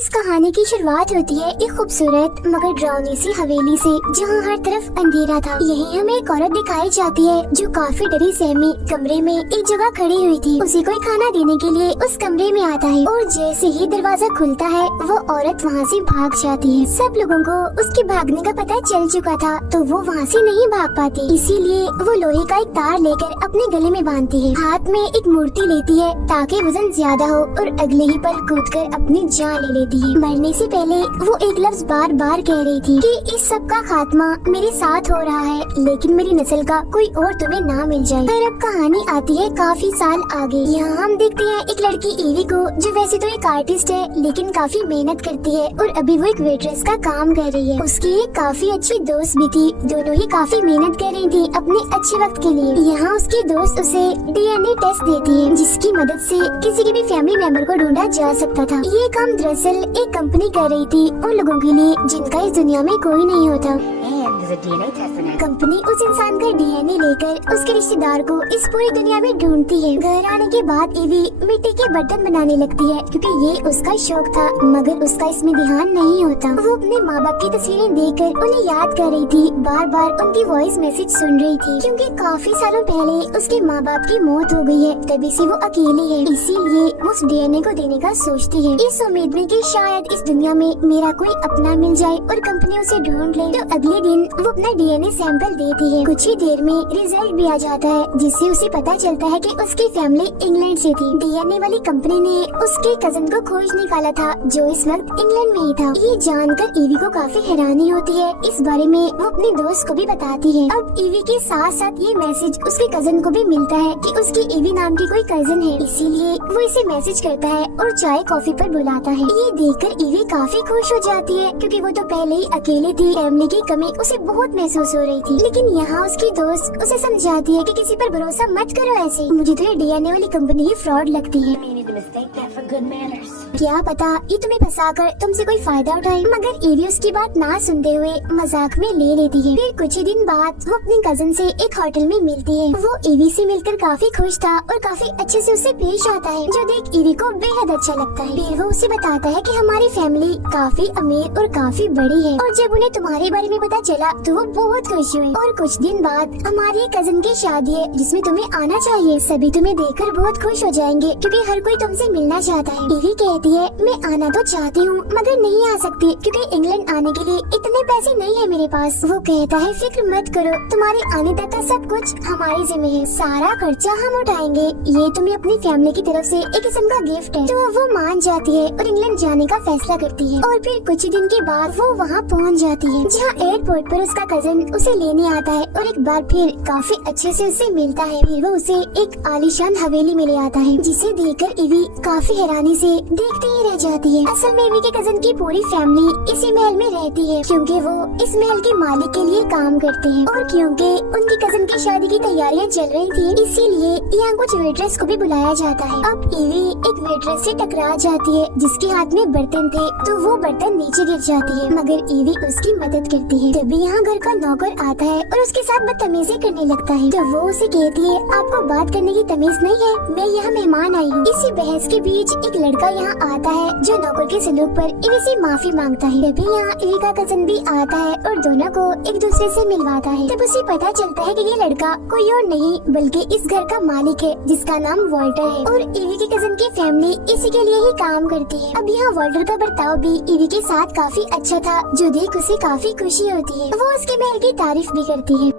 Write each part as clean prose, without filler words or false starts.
इस कहानी की शुरुआत होती है एक खूबसूरत मगर डरावनी सी हवेली से, जहाँ हर तरफ अंधेरा था। यहीं हमें एक औरत दिखाई जाती है जो काफी डरी सहमी कमरे में एक जगह खड़ी हुई थी। उसे कोई खाना देने के लिए उस कमरे में आता है और जैसे ही दरवाजा खुलता है वो औरत वहाँ से भाग जाती है। सब लोगों को उसके भागने का पता चल चुका था, तो वो वहाँ से नहीं भाग पाती, इसीलिए वो लोहे का एक तार लेकर अपने गले में बांधती है। हाथ में एक मूर्ति लेती है ताकि वजन ज्यादा हो और अगले ही पल कूदकर अपनी जान ले लेती है। मरने से पहले वो एक लफ्ज बार बार कह रही थी कि इस सब का खात्मा मेरे साथ हो रहा है, लेकिन मेरी नस्ल का कोई और तुम्हें ना मिल जाए। फिर अब कहानी आती है काफी साल आगे। यहाँ हम देखते हैं एक लड़की ईवी को, जो वैसे तो एक आर्टिस्ट है लेकिन काफी मेहनत करती है और अभी वो एक वेट्रेस का काम कर रही है। उसकी एक काफी अच्छी दोस्त भी थी, दोनों ही काफी मेहनत कर रही थी अपने अच्छे वक्त के लिए। यहाँ उसकी दोस्त उसे डीएनए टेस्ट देती है, जिसकी मदद से किसी के भी फैमिली मेंबर को ढूंढा जा सकता था। ये काम दरअसल एक कंपनी कर रही थी उन लोगों के लिए जिनका इस दुनिया में कोई नहीं होता। कंपनी उस इंसान का डीएनए लेकर उसके रिश्तेदार को इस पूरी दुनिया में ढूंढती है। घर आने के बाद ईवी मिट्टी के बर्तन बनाने लगती है क्योंकि ये उसका शौक था, मगर उसका इसमें ध्यान नहीं होता। वो अपने माँ बाप की तस्वीरें देखकर उन्हें याद कर रही थी, बार बार उनकी वॉइस मैसेज सुन रही थी, क्योंकि काफी सालों पहले उसके माँ बाप की मौत हो गई है, तभी से वो अकेली है। इसीलिए वो उस डीएनए को देने का सोचती है, इस उम्मीद में कि शायद इस दुनिया में मेरा कोई अपना मिल जाए और कंपनी उसे ढूंढ ले। तो अगले दिन वो अपना डीएनए सैंपल देती है। कुछ ही देर में रिजल्ट भी आ जाता है, जिससे उसे पता चलता है कि उसकी फैमिली इंग्लैंड से थी। डीएनए वाली कंपनी ने उसके कजन को खोज निकाला था जो इस वक्त इंग्लैंड में ही था। ये जानकर ईवी को काफी हैरानी होती है। इस बारे में वो अपने दोस्त को भी बताती है। अब ईवी के साथ साथ ये मैसेज उसके कजन को भी मिलता है कि उसकी ईवी नाम की कोई कजन है, इसीलिए वो इसे मैसेज करता है और चाय कॉफी पर बुलाता है। ये देखकर ईवी काफी खुश हो जाती है क्योंकि वो तो पहले ही अकेली थी, फैमिली की कमी उसे बहुत महसूस हो रही थी। लेकिन यहाँ उसकी दोस्त उसे समझाती है कि किसी पर भरोसा मत करो ऐसे, मुझे तो ये डीएनए वाली कंपनी ही फ्रॉड लगती है। क्या पता ये तुम्हें फंसाकर तुमसे कोई फायदा उठाए। मगर ईवी उसकी बात ना सुनते हुए मजाक में ले लेती है। फिर कुछ ही दिन बाद वो अपनी कजन से एक होटल में मिलती है। वो ईवी से मिलकर काफी खुश था और काफी अच्छे से उससे पेश आता है, जो देख ईवी को बेहद अच्छा लगता है। फिर वो उसे बताता है कि हमारी फैमिली काफी अमीर और काफी बड़ी है और जब उन्हें तुम्हारे बारे में पता चला तो वो बहुत खुश हुए। और कुछ दिन बाद हमारी कजन की शादी है जिसमें तुम्हें आना चाहिए, सभी तुम्हें देखकर बहुत खुश हो जाएंगे क्योंकि हर कोई तुमसे मिलना चाहता है। ईवी कहती है मैं आना तो चाहती हूँ मगर नहीं आ सकती क्योंकि इंग्लैंड आने के लिए इतने पैसे नहीं है मेरे पास। वो कहता है फिक्र मत करो, तुम्हारे आने तक का सब कुछ हमारे जिम्मे है, सारा खर्चा हम उठाएंगे, ये तुम्हें अपनी फैमिली की तरफ से एक किस्म का गिफ्ट है। तो वो मान जाती है और इंग्लैंड जाने का फैसला करती है। और फिर कुछ दिन के बाद वो वहाँ पहुँच जाती है, जहाँ एयरपोर्ट पर उसका कजन उसे लेने आता है और एक बार फिर काफी अच्छे से उसे मिलता है। फिर वो उसे एक आलीशान हवेली में ले आता है, जिसे देखकर ईवी काफी हैरानी से देखते ही रह जाती है। असल में ईवी के कजन की पूरी फैमिली इसी महल में रहती है क्योंकि वो इस महल के मालिक के लिए काम करते हैं और क्योंकि उनकी कजन की शादी की तैयारियां चल रही थी, इसीलिए यहाँ कुछ वेट्रेस को भी बुलाया जाता है। अब ईवी एक वेट्रेस से टकरा जाती है जिसके हाथ में बर्तन थे, तो वो बर्तन नीचे गिर जाती है, मगर ईवी उसकी मदद करती है। तभी यहाँ घर का नौकर आता है और उसके साथ बदतमीजी करने लगता है। तो वो उसे कहती है आपको बात करने की तमीज नहीं है, मैं यहाँ मेहमान आई हूँ। इसी बहस के बीच एक लड़का यहाँ आता है जो नौकर के सलूक पर ईवी से माफी मांगता है। तभी यहाँ ईवी का कजन भी आता है और दोनों को एक दूसरे से मिलवाता है। तब उसे पता चलता है कि ये लड़का कोई और नहीं बल्कि इस घर का मालिक है जिसका नाम वॉल्टर है और ईवी के कजन की फैमिली इसी के लिए ही काम करती है। अब यहाँ वॉल्टर का बर्ताव भी ईवी के साथ काफी अच्छा था, जो देख उसे काफी खुशी होती है। वो उसके महल की तारीफ भी करती है।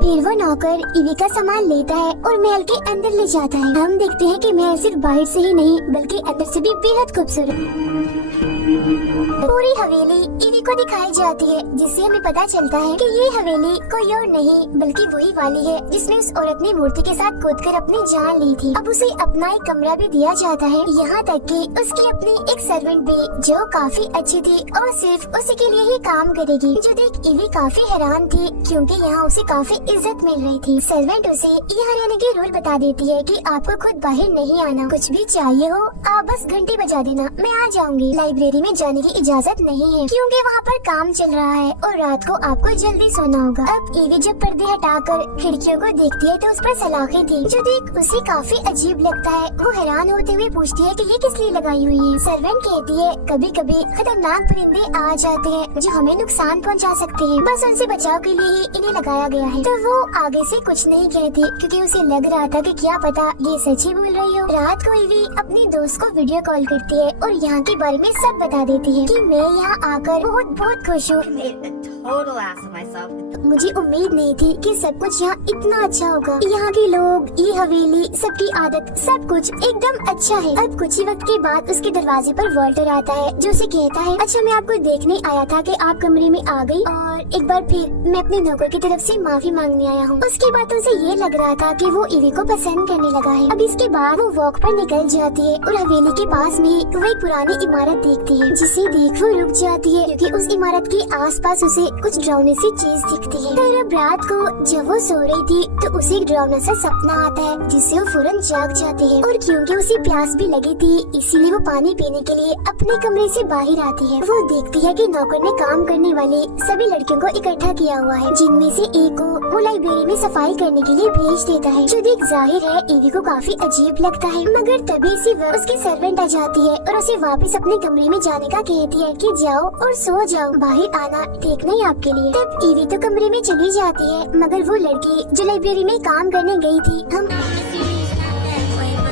फिर वो नौकर ईवी का सामान लेता है और महल के अंदर ले जाता है। हम देखते हैं कि महल सिर्फ बाहर से ही नहीं बल्कि अंदर से भी बेहद खूबसूरत पूरी हवेली ईवी को दिखाई जाती है, जिससे हमें पता चलता है कि ये हवेली कोई और नहीं बल्कि वही वाली है जिसने उस औरत ने मूर्ति के साथ कूदकर अपनी जान ली थी। अब उसे अपना एक कमरा भी दिया जाता है, यहाँ तक कि उसकी अपनी एक सर्वेंट भी जो काफी अच्छी थी और सिर्फ उसी के लिए ही काम करेगी, जो देख ईवी काफी हैरान थी क्योंकि यहाँ उसे काफी इज्जत मिल रही थी। सर्वेंट उसे यहाँ रहने के रूल बता देती है कि आपको खुद बाहर नहीं आना, कुछ भी चाहिए हो आप बस घंटी बजा देना, मैं आ जाऊंगी। लाइब्रेरी लाइब्रेरी में जाने की इजाजत नहीं है क्योंकि वहाँ पर काम चल रहा है और रात को आपको जल्दी सोना होगा। अब ईवी जब पर्दे हटाकर खिड़कियों को देखती है तो उस पर सलाखें थी जो देख उसे काफी अजीब लगता है। वो हैरान होते हुए पूछती है कि ये किस लिए लगाई हुई है। सर्वेंट कहती है कभी कभी खतरनाक परिंदे आ जाते हैं जो हमें नुकसान पहुंचा सकते हैं, बस उनसे बचाव के लिए ही इन्हें लगाया गया है। तो वो आगे से कुछ नहीं कहती क्योंकि उसे लग रहा था कि क्या पता ये सच ही बोल रही हो। रात को ईवी अपनी दोस्त को वीडियो कॉल करती है और यहाँ के बारे में सब बता देती है कि मैं यहाँ आकर बहुत बहुत खुश हूँ। मुझे उम्मीद नहीं थी कि सब कुछ यहाँ इतना अच्छा होगा। यहाँ के लोग, ये हवेली, सबकी आदत, सब कुछ एकदम अच्छा है। अब कुछ ही वक्त के बाद उसके दरवाजे पर वॉल्टर आता है जो उसे कहता है अच्छा मैं आपको देखने आया था कि आप कमरे में आ गई और एक बार फिर मैं अपने नौकर की तरफ से माफी मांगने आया हूँ। उसकी बातों से ये लग रहा था कि वो ईवी को पसंद करने लगा है। अब इसके बाद वो वॉक पर निकल जाती है और हवेली के पास में वो एक पुरानी इमारत देखती है जिसे देख वो रुक जाती है क्योंकि उस इमारत के आसपास उसे कुछ डरावनी सी चीज दिखती है। फिर अब रात को जब वो सो रही थी तो उसे एक डरावना सा सपना आता है जिससे वो फौरन जाग जाती है और क्योंकि उसे प्यास भी लगी थी इसीलिए वो पानी पीने के लिए अपने कमरे से बाहर आती है। वो देखती है कि नौकर ने काम करने वाले सभी लड़कियों को इकट्ठा किया हुआ है जिनमें से एक को वो लाइब्रेरी में सफाई करने के लिए भेज देता है जो देख जाहिर है ईवी को काफी अजीब लगता है। मगर तभी से उसकी सर्वेंट आ जाती है और उसे वापस अपने कमरे में जाने का कहती है कि जाओ और सो जाओ, बाहर आना ठीक नहीं आपके लिए। तब ईवी तो कमरे में चली जाती है मगर वो लड़की जो लाइब्रेरी में काम करने गई थी हम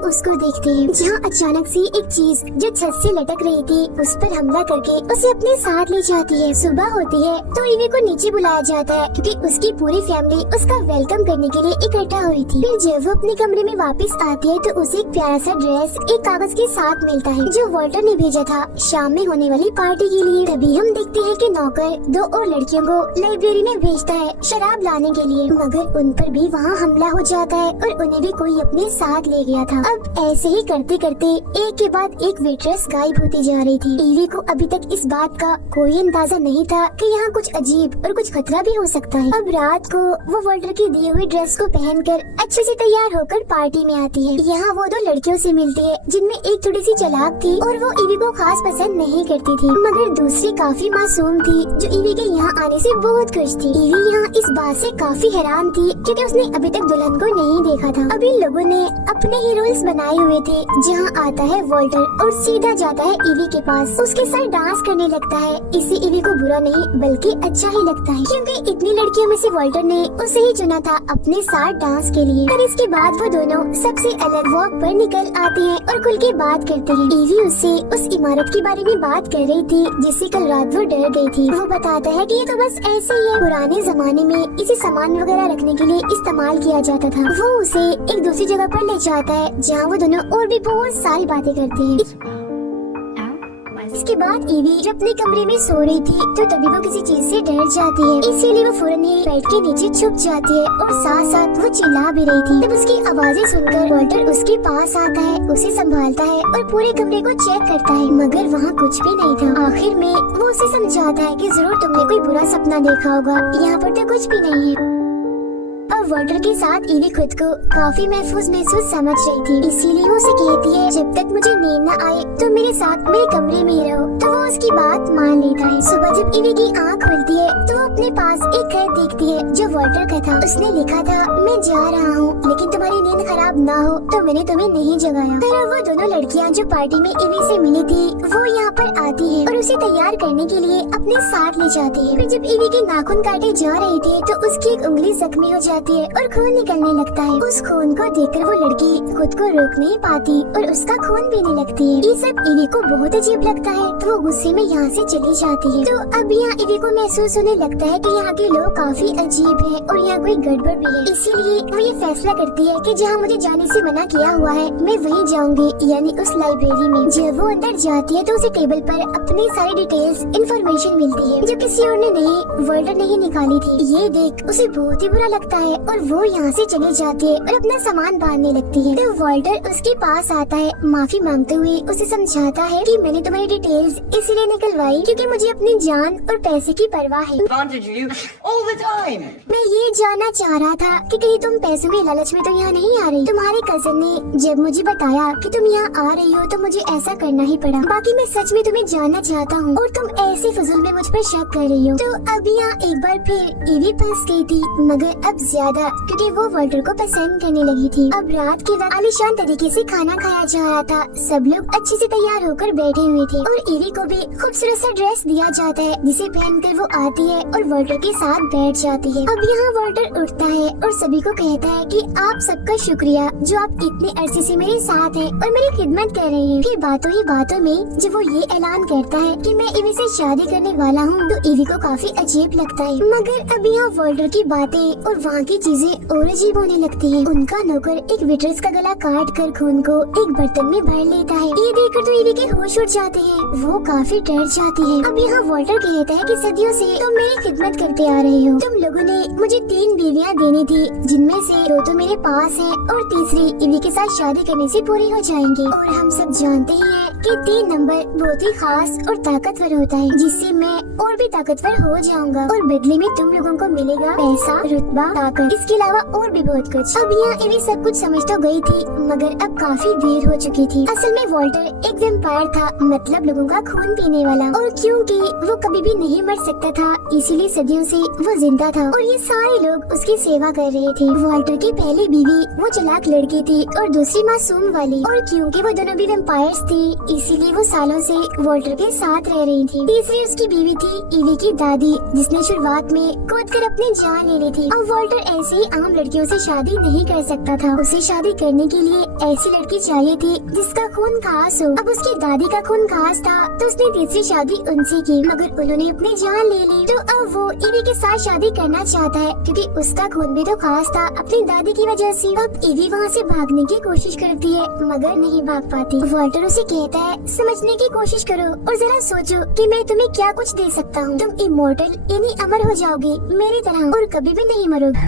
उसको देखते हैं जहाँ अचानक से एक चीज जो छत से लटक रही थी उस पर हमला करके उसे अपने साथ ले जाती है। सुबह होती है तो ईवी को नीचे बुलाया जाता है क्योंकि उसकी पूरी फैमिली उसका वेलकम करने के लिए इकट्ठा हुई थी। फिर जब वो अपने कमरे में वापस आती है तो उसे एक प्यारा सा ड्रेस एक कागज के साथ मिलता है जो वॉल्टर ने भेजा था शाम में होने वाली पार्टी के लिए। तभी हम देखते हैं कि नौकर दो और लड़कियों को लाइब्रेरी में भेजता है शराब लाने के लिए मगर उन पर भी वहाँ हमला हो जाता है और उन्हें भी कोई अपने साथ ले गया था। अब ऐसे ही करते करते एक के बाद एक वेट्रेस गायब होती जा रही थी। ईवी को अभी तक इस बात का कोई अंदाजा नहीं था कि यहाँ कुछ अजीब और कुछ खतरा भी हो सकता है। अब रात को वो वॉल्टर की दी हुई ड्रेस को पहनकर अच्छे से तैयार होकर पार्टी में आती है। यहाँ वो दो लड़कियों से मिलती है जिनमें एक थोड़ी सी चालाक थी और वो ईवी को खास पसंद नहीं करती थी मगर दूसरी काफी मासूम थी जो ईवी के यहाँ आने से बहुत खुश थी। ईवी यहाँ इस बात से काफी हैरान थी क्योंकि उसने अभी तक दुल्हन को नहीं देखा था। अभी लोगों ने अपने ही रूल्स बनाए हुए थे जहाँ आता है वॉल्टर और सीधा जाता है ईवी के पास, उसके साथ डांस करने लगता है। इससे ईवी को बुरा नहीं बल्कि अच्छा ही लगता है क्योंकि इतनी लड़कियों में से वॉल्टर ने उसे ही चुना था अपने साथ डांस के लिए। और इसके बाद वो दोनों सबसे अलग वॉक पर निकल आते हैं और खुल के बात करते हैं। ईवी उससे उस इमारत के बारे में बात कर रही थी जिससे कल रात वो डर गई थी। वो बताता है कि ये तो बस ऐसे ही है, पुराने जमाने में इसे सामान वगैरह रखने के लिए इस्तेमाल किया जाता था। वो उसे एक दूसरी जगह पर ले जाता है जहाँ वो दोनों और भी बहुत सारी बातें करते हैं। इसके बाद ईवी जब अपने कमरे में सो रही थी तो तभी वो किसी चीज से डर जाती है, इसीलिए वो फौरन ही बेड के नीचे छुप जाती है और साथ साथ वो चिल्ला भी रही थी। तब उसकी आवाजें सुनकर वॉल्टर उसके पास आता है, उसे संभालता है और पूरे कमरे को चेक करता है मगर वहाँ कुछ भी नहीं था। आखिर में वो उसे समझाता है कि जरूर तुमने कोई बुरा सपना देखा होगा, यहाँ पर तो कुछ भी नहीं है। और वॉल्टर के साथ ईवी खुद को काफी महफूज समझ रही थी, इसीलिए वो उसे कहती है जब तक मुझे नींद न आए तो मेरे साथ मेरे कमरे में ही रहो। तो वो उसकी बात मान लेता है। सुबह जब ईवी की आँख खुलती है तो वो अपने पास एक खत देखती है जो वॉल्टर का था। उसने लिखा था मैं जा रहा हूँ लेकिन तुम्हारी नींद खराब ना हो तो मैंने तुम्हें नहीं जगाया। फिर वो दोनों लड़कियाँ जो पार्टी में ईवी से मिली थी वो यहाँ पर आती है और उसे तैयार करने के लिए अपने साथ ले जाती है। फिर जब ईवी के नाखून काटे जा रहे थे तो उसकी एक उंगली जख्मी हो जाती है और खून निकलने लगता है। उस खून को देखकर वो लड़की खुद को रोक नहीं पाती और उसका खून पीने लगती है। ये सब ईवी को बहुत अजीब लगता है तो वो गुस्से में यहाँ से चली जाती है। तो अब यहाँ ईवी को महसूस होने लगता है कि यहाँ के लोग काफी अजीब हैं और यहाँ कोई गड़बड़ भी है। इसीलिए वो ये फैसला करती है कि जहाँ मुझे जाने से मना किया हुआ है मैं वहीं जाऊंगी, यानी उस लाइब्रेरी में। जब वो अंदर जाती है तो उसे टेबल पर अपनी सारी डिटेल्स इंफॉर्मेशन मिलती है जो किसी और ने नहीं वॉल्टर ने ही निकाली थी। ये देख उसे बहुत ही बुरा लगता है और वो यहाँ से चली जाती है और अपना सामान बांधने लगती है। तो वॉल्टर उसके पास आता है, माफी मांगते हुए उसे समझाता है कि मैंने तुम्हारी डिटेल्स इसलिए निकलवाई क्योंकि मुझे अपनी जान और पैसे की परवाह है। मैं ये जानना चाह रहा था कि कहीं तुम पैसों के लालच में तो यहाँ नहीं आ रही। तुम्हारे कजन ने जब मुझे बताया कि तुम यहाँ आ रही हो तो मुझे ऐसा करना ही पड़ा। बाकी मैं सच में तुम्हें जानना चाहता हूँ और तुम ऐसे फजूल में मुझ पर शक कर रही हो। तो अब यहाँ एक बार फिर ईवी फंस गई थी, मगर अब ज्यादा, क्योंकि वो वॉल्टर को पसंद करने लगी थी। अब रात के वक्त आलीशान तरीके से खाना खाया जा रहा था। सब लोग अच्छे से तैयार होकर बैठे हुए थे और ईवी को भी खूबसूरत सा ड्रेस दिया जाता है, जिसे पहनकर वो आती है और वॉल्टर के साथ बैठ जाती है। अब यहाँ वॉल्टर उठता है और सभी को कहता है कि आप सबका शुक्रिया जो आप इतने अरसे से मेरे साथ हैं और मेरी खिदमत कर रहे हैं। फिर बातों ही बातों में जब वो ये ऐलान करता है कि मैं ईवी से शादी करने वाला हूँ, तो ईवी को काफी अजीब लगता है। मगर अब यहाँ वॉल्टर की बातें और वहाँ की चीजें और अजीब होने लगती है। उनका नौकर एक वेट्रेस का गला काट कर खून को एक बर्तन में भर लेता है। ये देखकर तो ईवी के होश उड़ जाते हैं, वो काफी डर जाती है। अब यहाँ वॉल्टर कहता है कि सदियों से तुम मेरी खिदमत करते आ रहे हो। तुम लोगों ने मुझे 3 बीवियाँ देनी थी, जिनमें से 2 तो मेरे पास हैं और तीसरी ईवी के साथ शादी करने से पूरी हो जाएंगी। और हम सब जानते ही हैं कि 3 नंबर बहुत ही खास और ताकतवर होता है, जिससे मैं और भी ताकतवर हो जाऊंगा और बदले में तुम लोगों को मिलेगा पैसा, रुतबा, ताकत, इसके अलावा और भी बहुत कुछ। अब यहाँ ईवी सब कुछ समझ तो गई थी, मगर अब काफी देर हो चुकी थी। असल में वॉल्टर एक वेम्पायर था, मतलब लोगों का खून पीने वाला, और क्योंकि वो कभी भी नहीं मर सकता था, इसीलिए सदियों से वो जिंदा था और ये सारे लोग उसकी सेवा कर रहे थे। वॉल्टर की पहली बीवी वो चालाक लड़की थी और दूसरी मासूम वाली, और क्योंकि वो दोनों भी वेम्पायर्स थी, इसीलिए वो सालों से वॉल्टर के साथ रह रही थी। तीसरी उसकी बीवी थी ईवी की दादी, जिसने शुरुआत में कूद कर अपनी जान ले ली थी। अब वॉल्टर ऐसे ही आम लड़कियों से शादी नहीं कर सकता था, उसे शादी करने के लिए ऐसी लड़की चाहिए थी जिसका खून खास हो। अब उसकी दादी का खून खास था, तो उसने तीसरी शादी उनसे की, मगर उन्होंने अपनी जान ले ली। तो अब वो ईवी के साथ शादी करना चाहता है, क्योंकि उसका खून भी तो खास था अपनी दादी की वजह से। अब ईवी वहाँ से भागने की कोशिश करती है, मगर नहीं भाग पाती। वॉल्टर उसे कहता है समझने की कोशिश करो और जरा सोचो कि मैं तुम्हें क्या कुछ दे सकता हूँ। तुम इमोर्टल यानी अमर हो जाओगी मेरी तरह और कभी भी नहीं मरोगी,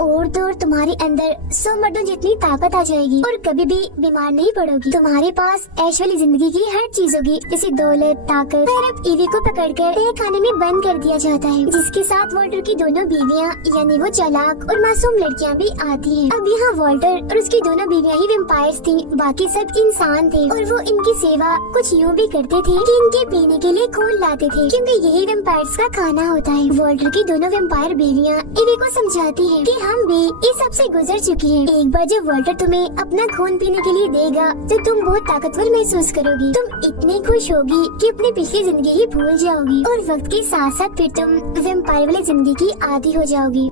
और तो और तुम्हारे अंदर 100 मर्दों जितनी ताकत आ जाएगी और कभी भी बीमार नहीं पड़ोगी। तुम्हारे पास ऐश वाली जिंदगी की हर चीज होगी, जैसे दौलत, ताकत। फिर अब ईवी को पकड़कर तह खाने में बंद कर दिया जाता है, जिसके साथ वॉल्टर की दोनों बीवियाँ यानी वो चालाक और मासूम लड़कियाँ भी आती हैं। अब यहाँ वॉल्टर और उसकी दोनों बीवियाँ ही वेम्पायर्स थी, बाकी सब इंसान थे, और वो इनकी सेवा कुछ यूँ भी करते थे कि इनके पीने के लिए खून लाते थे, क्योंकि यही वेम्पायर्स का खाना होता है। वॉल्टर की दोनों वेम्पायर बीवियाँ ईवी को समझाती है कि हम भी इस सब से गुजर चुकी हैं। एक बार जब वॉल्टर तुम्हें अपना खून पीने के लिए देगा, तो तुम बहुत ताकतवर महसूस करोगी। तुम इतनी खुश होगी कि अपनी पिछली जिंदगी ही भूल जाओगी, और वक्त के साथ साथ फिर तुम वेम्पायर वाली जिंदगी की आदी हो जाओगी।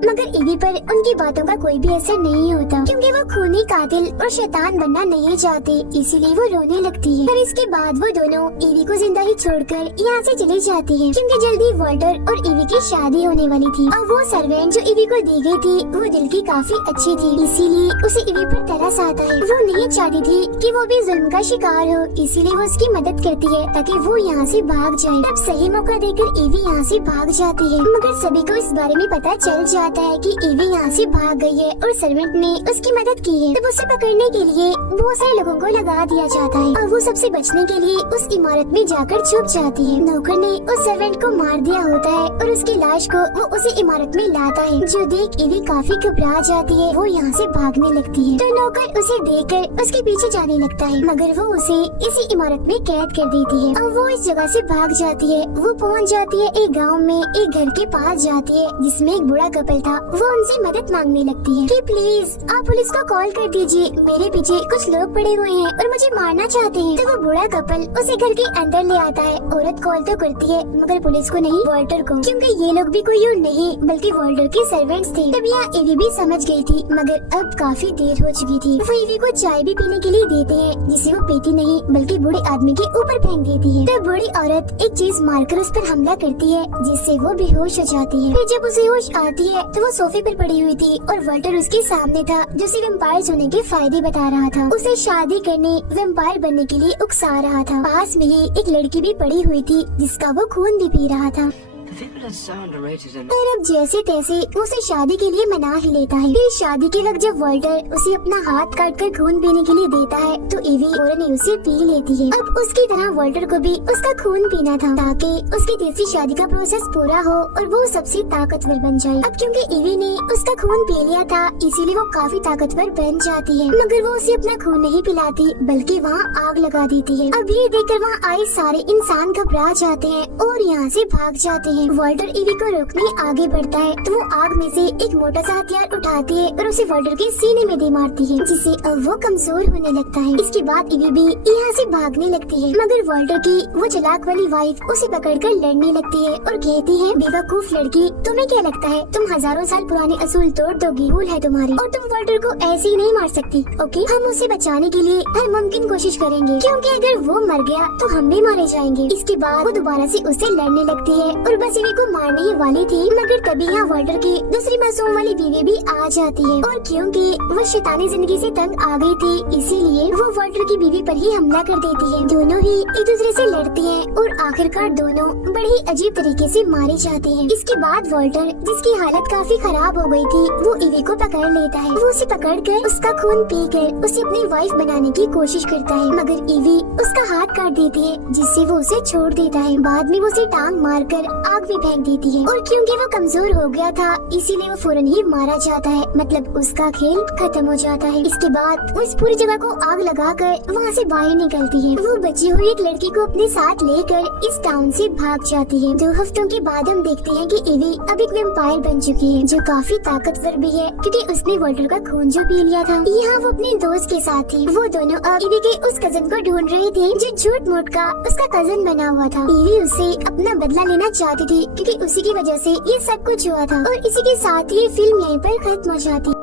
मगर ईवी पर उनकी बातों का कोई भी असर नहीं होता, क्योंकि वो खूनी कातिल और शैतान बनना नहीं चाहते, इसीलिए वो रोने लगती है। फिर इसके बाद वो दोनों ईवी को जिंदा ही छोड़कर यहाँ से चली जाती है, क्योंकि जल्दी वॉल्टर और ईवी की शादी होने वाली थी। और वो सर्वेंट जो ईवी को दी गई थी वो दिल की काफी अच्छी थी, इसीलिए उसे ईवी पर तरस आता है। वो नहीं चाहती थी कि वो भी जुल्म का शिकार हो, इसीलिए वो उसकी मदद करती है ताकि वो यहाँ से भाग जाए। तब सही मौका देकर ईवी यहाँ से भाग जाती है, मगर सभी को इस बारे में पता चल जाता है कि ईवी यहाँ से भाग गई है और सर्वेंट ने उसकी मदद की है। तब उसे पकड़ने के लिए बहुत सारे लोगों को लगा दिया जाता है, और वो सबसे बचने के लिए उस इमारत में जाकर छुप जाती है। नौकर ने उस सर्वेंट को मार दिया होता है और उसकी लाश को वो उसी इमारत में लाता है, जो देख ईवी काफी घबरा जाती है। वो यहाँ से भागने लगती है, तो नौकर उसे देखकर उसके पीछे जाने लगता है, मगर वो उसे इसी इमारत में कैद कर देती है। और वो इस जगह से भाग जाती है। वो पहुँच जाती है एक गाँव में, एक घर के पास जाती है जिसमें एक बूढ़ा कपल था। वो उनसे मदद मांगने लगती है कि प्लीज आप पुलिस को कॉल कर दीजिए, मेरे पीछे कुछ लोग पड़े हुए हैं और मुझे मारना चाहते हैं। तो वो बूढ़ा कपल उसे घर के अंदर ले आता है। औरत कॉल तो करती है, मगर पुलिस को नहीं, वॉल्टर को, क्योंकि ये लोग भी कोई और नहीं बल्कि वॉल्टर के सर्वेंट्स थे। तब यहाँ ईवी भी समझ गई थी, मगर अब काफी देर हो चुकी थी। वो ईवी को चाय भी पीने के लिए देते हैं, जिसे वो पीती नहीं बल्कि बूढ़े आदमी के ऊपर फेंक देती है। तब बूढ़ी औरत एक चीज मारकर उस पर हमला करती है, जिससे वो बेहोश हो जाती है। फिर जब उसे होश आती है तो वो सोफे पर पड़ी हुई थी और वॉल्टर उसके सामने था, जो उसे वेम्पायर होने के फायदे बता रहा था। उसे शादी करने, वेम्पायर बनने के लिए उकसा रहा था। पास में ही एक लड़की भी पड़ी हुई थी, जिसका वो खून भी पी रहा था। The people are so underrated and पर अब जैसे तैसे वो उसे शादी के लिए मना ही लेता है। फिर शादी के वक्त जब वॉल्टर उसे अपना हाथ काट कर खून पीने के लिए देता है तो इवी फौरन उसे पी लेती है। अब उसकी तरह वॉल्टर को भी उसका खून पीना था ताकि उसकी तीसरी शादी का प्रोसेस पूरा हो और वो सबसे ताकतवर बन जाए। अब क्योंकि इवी ने उसका खून पी लिया था इसीलिए वो काफी ताकतवर बन जाती है, मगर वो उसे अपना खून नहीं पिलाती बल्कि वहाँ आग लगा देती है। अब ये देखकर वहाँ आए सारे इंसान घबरा जाते हैं और यहाँ से भाग जाते हैं। वॉल्टर इवी को रोकने आगे बढ़ता है तो वो आग में से एक मोटा सा हथियार उठाती है और उसे वॉल्टर के सीने में दे मारती है, जिससे अब वो कमजोर होने लगता है। इसके बाद इवी भी यहाँ से भागने लगती है, मगर वॉल्टर की वो चालाक वाली वाइफ उसे पकड़कर लड़ने लगती है और कहती है, बेवकूफ लड़की, तुम्हें क्या लगता है तुम हजारों साल पुराने असूल तोड़ दोगी? भूल है तुम्हारी और तुम वॉल्टर को ऐसे ही नहीं मार सकती। ओके, हम उसे बचाने के लिए हर मुमकिन कोशिश करेंगे क्योंकि अगर वो मर गया तो हम भी मारे जाएंगे। इसके बाद वो दोबारा से उससे लड़ने लगती है और बस इवी को मारने ही वाली थी, मगर तभी यहाँ वॉल्टर की दूसरी मासूम वाली बीवी भी आ जाती है और क्योंकि वो शैतानी जिंदगी से तंग आ गई थी इसीलिए वो वॉल्टर की बीवी पर ही हमला कर देती है। दोनों ही एक दूसरे से लड़ती हैं और आखिरकार दोनों बड़े ही अजीब तरीके से मारे जाते हैं। इसके बाद वॉल्टर, जिसकी हालत काफी खराब हो गई थी, वो इवी को पकड़ लेता है। वो उसे पकड़कर उसका खून पीकर उसे अपनी वाइफ बनाने की कोशिश करता है, मगर इवी उसका हाथ काट देती है जिससे वो उसे छोड़ देता है। बाद में वो उसे टांग मारकर आग में फेंक देती है और क्योंकि वो कमजोर हो गया था इसीलिए वो फौरन ही मारा जाता है, मतलब उसका खेल खत्म हो जाता है। इसके बाद वो इस पूरी जगह को आग लगाकर वहाँ से बाहर निकलती है। वो बची हुई एक लड़की को अपने साथ लेकर इस टाउन से भाग जाती है। 2 हफ्तों के बाद हम देखते हैं कि इवी अब एक वैम्पायर बन चुकी है जो काफी ताकतवर भी है क्योंकि उसने वॉल्टर का खून जो पी लिया था। यहाँ वो अपने दोस्त के साथ थी। वो दोनों अब इवी के उस कजन को ढूंढ रहे थे जो झूठ मूठ का उसका कजन बना हुआ था। इवी उससे अपना बदला लेना चाहती थी क्योंकि उसी की वजह से ये सब कुछ हुआ था और इसी के साथ ये फिल्म यहीं पर खत्म हो जाती।